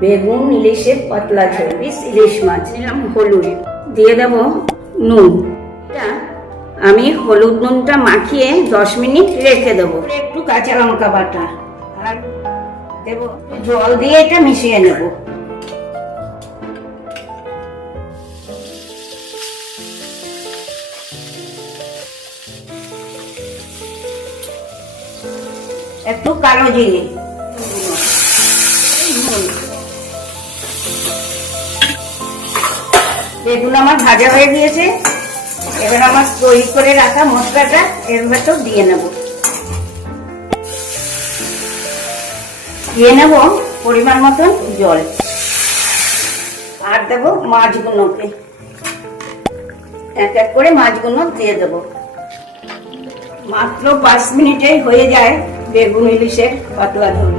বেগুন ইলিশের পাতলা ঝোল। পিস ইলিশ মাছ নিলাম, হলুদ দিয়ে দেবো, নুন। এটা আমি হলুদ নুনটা মাখিয়ে 10 মিনিট রেখে দেবো। একটু কাঁচা লঙ্কা বাটা আর দেবো, জল দিয়ে এটা মিশিয়ে নেব। একটু কালো জিরে, বেগুন আমার ভাজা হয়ে গিয়েছে। এবার আমার তৈরি করে রাখা মশলাটা এর ভেতর দিয়ে নেব। পরিমাণ মতন জল, আর দেবো মাছগুলোকে। এক এক করে মাছগুলো দিয়ে দেবো। মাত্র 5 মিনিটেই হয়ে যায় বেগুন ইলিশের পাতলা ঝোল।